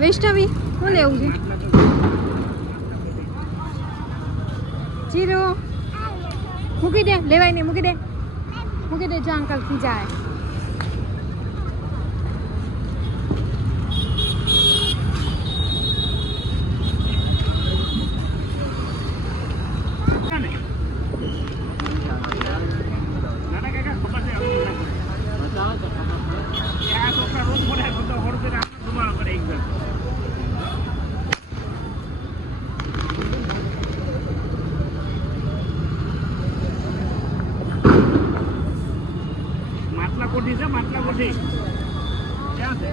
વૈષ્ણવી, શું લેવું છે? જીરો. મૂકી દે, લેવાય નહીં, મૂકી દે. મૂકી દે, જો અંકલ ખીજાય નાના કાકા ખબર છે આવું ના કરે. એ આ છોકરા રોજ બોલે તો તો હોડ કરે આપણે ધુમાડો કરે એકદમ માટલા કોઠી છે માટલા કોઠી ક્યાં છે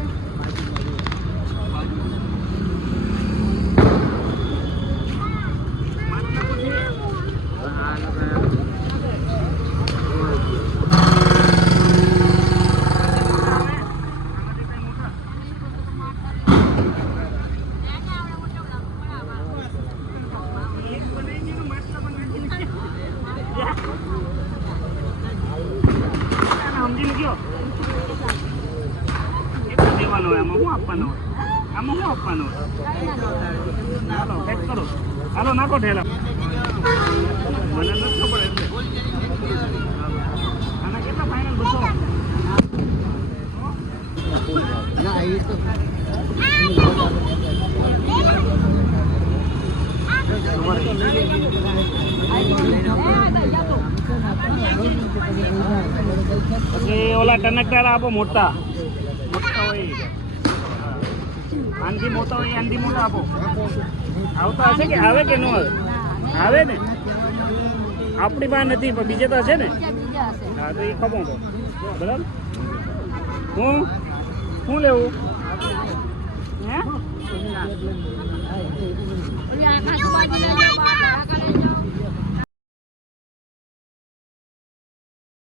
માટલા કોઠી સમજી ગયો કેટલા દેવાનો હોય, આમાં શું આપવાનો હોય? આમાં શું આપવાનો હાલો, પેક કરો. હાલો, નાખો ઠેલા. મને નથી ખબર એટલે આના કેટલા ફાઇનલ બસો? પછી ઓલા ટનકદાર આપો મોટા. મોટા હોય. આનથી મોટા હોય આનથી મોટા આપો. આવતા હશે કે આવે કે ન આવે? આવે ને? આપણી પાસે નથી, પણ બીજે તો હશે ને? હા, તો એ ખબર બરાબર? હું? શું લેવું? હે?